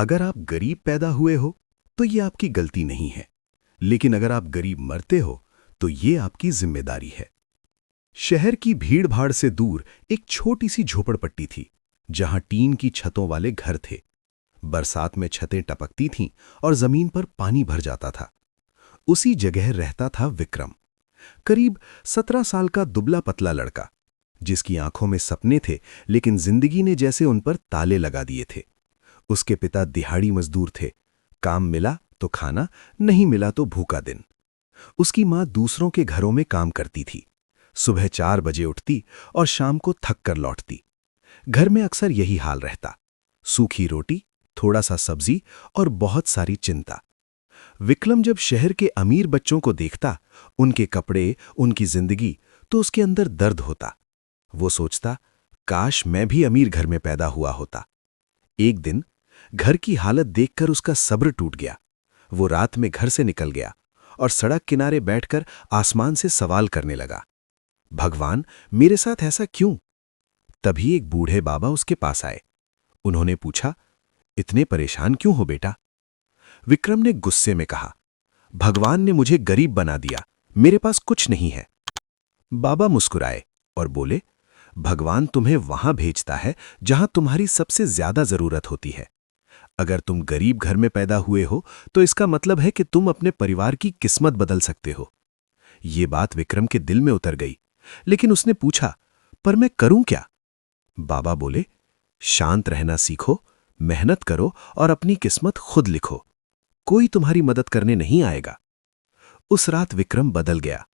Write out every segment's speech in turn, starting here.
अगर आप गरीब पैदा हुए हो तो ये आपकी गलती नहीं है, लेकिन अगर आप गरीब मरते हो तो ये आपकी जिम्मेदारी है। शहर की भीड़-भाड़ से दूर एक छोटी सी झोपड़पट्टी थी, जहां टीन की छतों वाले घर थे। बरसात में छतें टपकती थीं और जमीन पर पानी भर जाता था। उसी जगह रहता था विक्रम, करीब 17 साल का दुबला-पतला लड़का, जिसकी आंखों में सपने थे, लेकिन जिंदगी ने जैसे उन पर ताले लगा दिए थे। उसके पिता दिहाड़ी मजदूर थे। काम मिला तो खाना, नहीं मिला तो भूखा दिन। उसकी मां दूसरों के घरों में काम करती थी। सुबह 4 बजे उठती और शाम को थक कर लौटती। घर में अक्सर यही हाल रहता, सूखी रोटी, थोड़ा सा सब्जी और बहुत सारी चिंता। विक्रम जब शहर के अमीर बच्चों को देखता, उनके कपड़े, उनकी जिंदगी, तो उसके अंदर दर्द होता। वो सोचता, काश मैं भी अमीर घर में पैदा हुआ होता। एक दिन घर की हालत देखकर उसका सब्र टूट गया। वो रात में घर से निकल गया और सड़क किनारे बैठकर आसमान से सवाल करने लगा, भगवान, मेरे साथ ऐसा क्यों? तभी एक बूढ़े बाबा उसके पास आए। उन्होंने पूछा, इतने परेशान क्यों हो बेटा? विक्रम ने गुस्से में कहा, भगवान ने मुझे गरीब बना दिया, मेरे पास कुछ नहीं है। बाबा मुस्कुराए और बोले, भगवान तुम्हें वहां भेजता है जहां तुम्हारी सबसे ज्यादा जरूरत होती है। अगर तुम गरीब घर में पैदा हुए हो तो इसका मतलब है कि तुम अपने परिवार की किस्मत बदल सकते हो। ये बात विक्रम के दिल में उतर गई, लेकिन उसने पूछा, पर मैं करूं क्या? बाबा बोले, शांत रहना सीखो, मेहनत करो और अपनी किस्मत खुद लिखो। कोई तुम्हारी मदद करने नहीं आएगा। उस रात विक्रम बदल गया।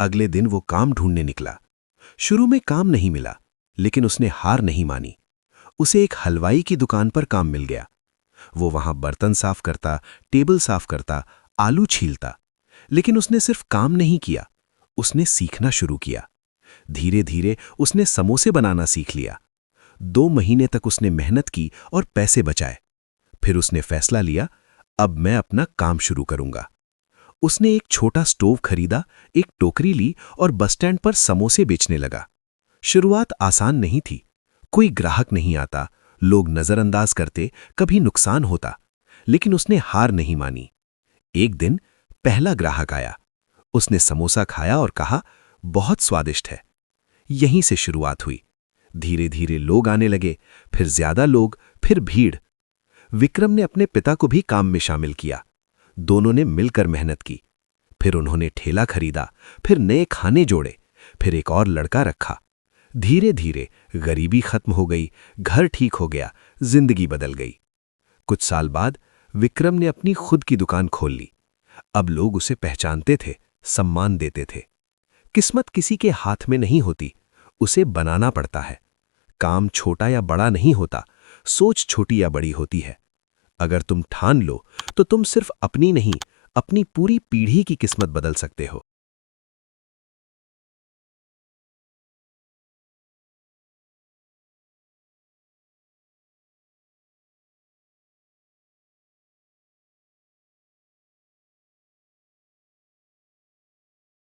अगले दिन वो काम ढूंढने निकला। शुरू में काम नहीं मिला, लेकिन उसने हार नहीं मानी। उसे एक हलवाई की दुकान पर काम मिल गया। वो वहां बर्तन साफ करता, टेबल साफ करता, आलू छीलता। लेकिन उसने सिर्फ काम नहीं किया, उसने सीखना शुरू किया। धीरे धीरे उसने समोसे बनाना सीख लिया। 2 महीने तक उसने मेहनत की और पैसे बचाए। फिर उसने फैसला लिया, अब मैं अपना काम शुरू करूंगा। उसने एक छोटा स्टोव खरीदा, एक टोकरी ली और बस स्टैंड पर समोसे बेचने लगा। शुरुआत आसान नहीं थी। कोई ग्राहक नहीं आता, लोग नजरअंदाज करते, कभी नुकसान होता, लेकिन उसने हार नहीं मानी। एक दिन पहला ग्राहक आया। उसने समोसा खाया और कहा, बहुत स्वादिष्ट है। यहीं से शुरुआत हुई। धीरे धीरे लोग आने लगे, फिर ज्यादा लोग, फिर भीड़। विक्रम ने अपने पिता को भी काम में शामिल किया। दोनों ने मिलकर मेहनत की। फिर उन्होंने ठेला खरीदा, फिर नए खाने जोड़े, फिर एक और लड़का रखा। धीरे धीरे गरीबी खत्म हो गई, घर ठीक हो गया, जिंदगी बदल गई। कुछ साल बाद विक्रम ने अपनी खुद की दुकान खोल ली। अब लोग उसे पहचानते थे, सम्मान देते थे। किस्मत किसी के हाथ में नहीं होती, उसे बनाना पड़ता है। काम छोटा या बड़ा नहीं होता, सोच छोटी या बड़ी होती है। अगर तुम ठान लो तो तुम सिर्फ अपनी नहीं, अपनी पूरी पीढ़ी की किस्मत बदल सकते हो।